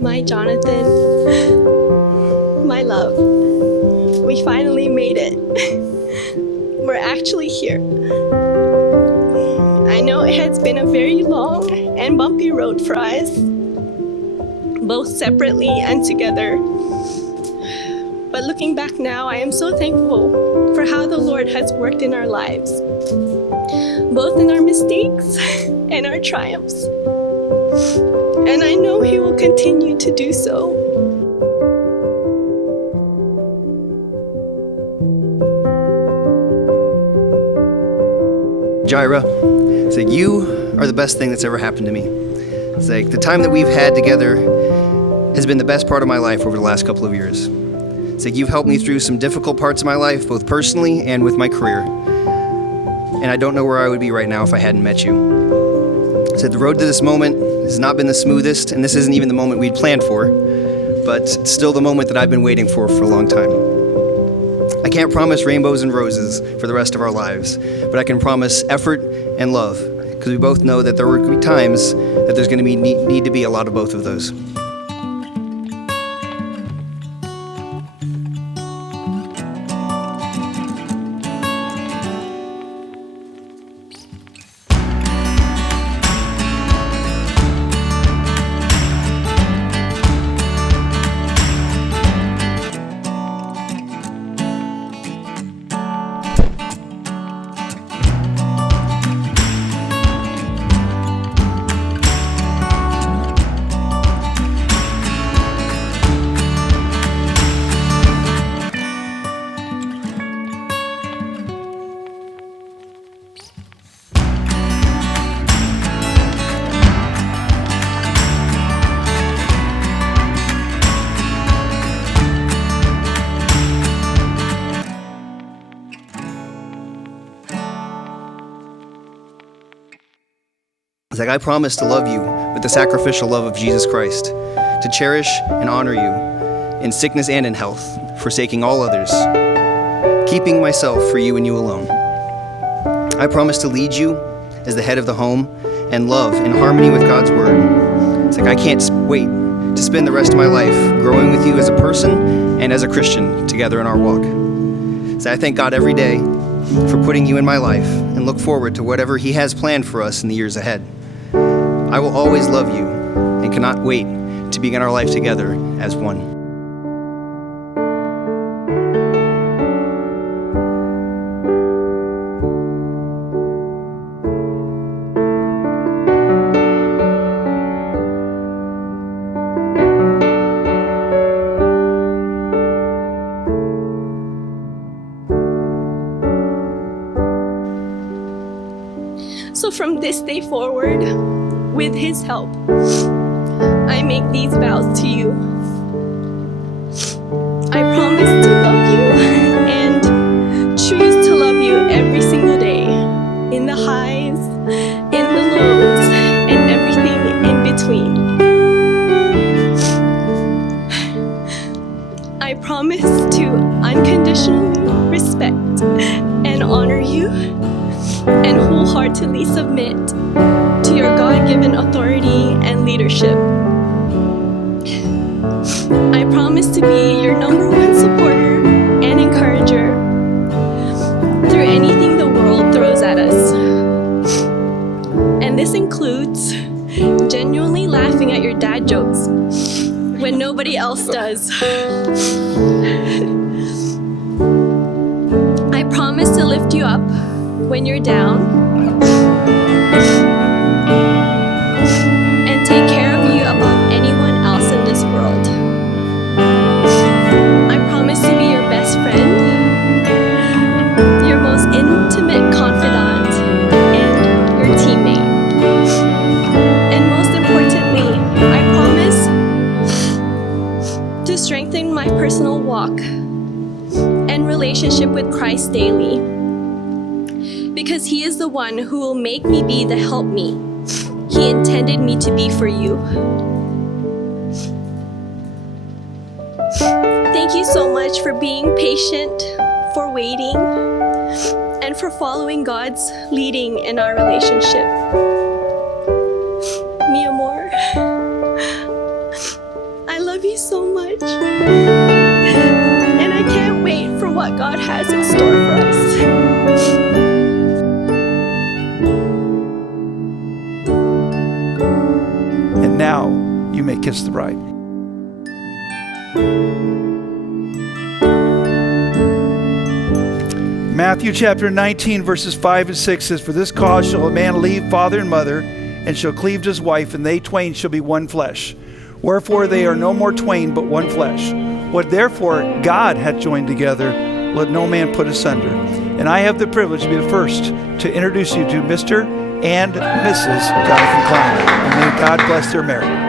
My Jonathan, my love, we finally made it. We're actually here. I know it has been a very long and bumpy road for us, both separately and together. But looking back now, I am so thankful for how the Lord has worked in our lives, both in our mistakes and our triumphs. And I know He will continue to do so. Jireh, it's like you are the best thing that's ever happened to me. It's like the time that we've had together has been the best part of my life over the last couple of years. It's like you've helped me through some difficult parts of my life, both personally and with my career. And I don't know where I would be right now if I hadn't met you. It's like the road to this moment has not been the smoothest, and this isn't even the moment we'd planned for, but it's still the moment that I've been waiting for a long time. I can't promise rainbows and roses for the rest of our lives, but I can promise effort and love, because we both know that there will be times that there's going to be need to be a lot of both of those. It's like I promise to love you with the sacrificial love of Jesus Christ, to cherish and honor you in sickness and in health, forsaking all others, keeping myself for you and you alone. I promise to lead you as the head of the home and love in harmony with God's word. It's like I can't wait to spend the rest of my life growing with you as a person and as a Christian together in our walk. So I thank God every day for putting you in my life and look forward to whatever He has planned for us in the years ahead. I will always love you and cannot wait to begin our life together as one. So from this day forward, with His help, I make these vows to you. I promise to love you and choose to love you every single day, in the highs, in the lows, and everything in between. I promise to unconditionally respect and honor you, and wholeheartedly submit to your God-given authority and leadership. I promise to be your number one supporter and encourager through anything the world throws at us. And this includes genuinely laughing at your dad jokes when nobody else does. I promise to lift you up when you're down, and take care of you above anyone else in this world. I promise to be your best friend, your most intimate confidant, and your teammate. And most importantly, I promise to strengthen my personal walk and relationship with Christ daily, because He is the one who will make me be the help me He intended me to be for you. Thank you so much for being patient, for waiting, and for following God's leading in our relationship. Mi amor, marriage. And I can't wait for what God has in store for us. And now you may kiss the bride. Matthew chapter 19 verses 5 and 6 says, "For this cause shall a man leave father and mother, and shall cleave to his wife, and they twain shall be one flesh. Wherefore they are no more twain, but one flesh. What therefore God hath joined together, let no man put asunder." And I have the privilege to be the first to introduce you to Mr. and Mrs. Jonathan Klein. And may God bless their marriage.